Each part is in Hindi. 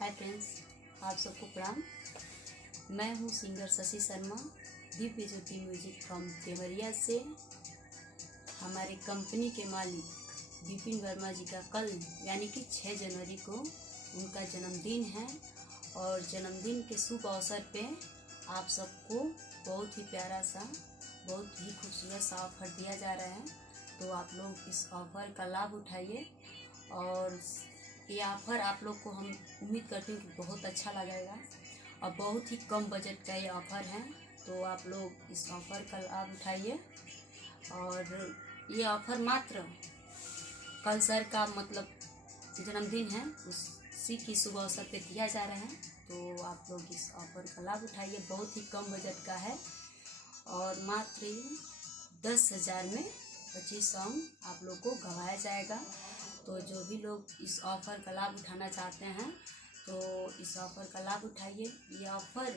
हाय फ्रेंड्स, आप सबको प्रणाम। मैं हूँ singer Shashi Sharma, Divya Jyoti music from Deoria से। हमारे कंपनी के मालिक विपिन वर्मा जी का कल यानी कि 6 जनवरी को उनका जन्मदिन है और जन्मदिन के शुभ अवसर पे आप सबको बहुत ही प्यारा सा, बहुत ही खूबसूरत सा ऑफ़र दिया जा रहा है। तो आप लोग इस ऑफ़र का लाभ उठाइए और ये ऑफ़र आप लोग को हम उम्मीद करते हैं कि बहुत अच्छा लगेगा और बहुत ही कम बजट का ये ऑफ़र है। तो आप लोग इस ऑफ़र का लाभ उठाइए और ये ऑफ़र मात्र कल सर का मतलब जन्मदिन है, उसी की शुभ अवसर पे दिया जा रहा है। तो आप लोग इस ऑफ़र का लाभ उठाइए, बहुत ही कम बजट का है और मात्र 10,000 में 25 सॉन्ग आप लोग को गवाया जाएगा। तो जो भी लोग इस ऑफ़र का लाभ उठाना चाहते हैं तो इस ऑफ़र का लाभ उठाइए। ये ऑफ़र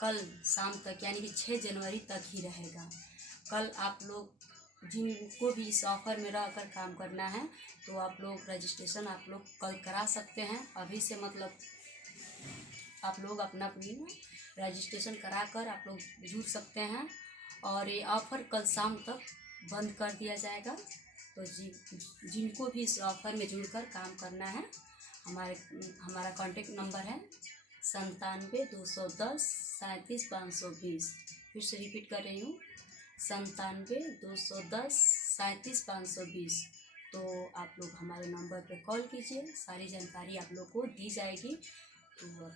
कल शाम तक यानी कि 6 जनवरी तक ही रहेगा। कल आप लोग जिनको भी इस ऑफ़र में रहकर काम करना है तो आप लोग रजिस्ट्रेशन आप लोग कल करा सकते हैं। अभी से मतलब आप लोग अपना रजिस्ट्रेशन कराकर आप लोग जुड़ सकते हैं और ये ऑफ़र कल शाम तक बंद कर दिया जाएगा। तो जिनको भी इस ऑफ़र में जुड़कर काम करना है, हमारा कॉन्टेक्ट नंबर है 97-210 37-520। फिर से रिपीट कर रही हूँ 97-210 37-520। तो आप लोग हमारे नंबर पर कॉल कीजिए, सारी जानकारी आप लोग को दी जाएगी। तो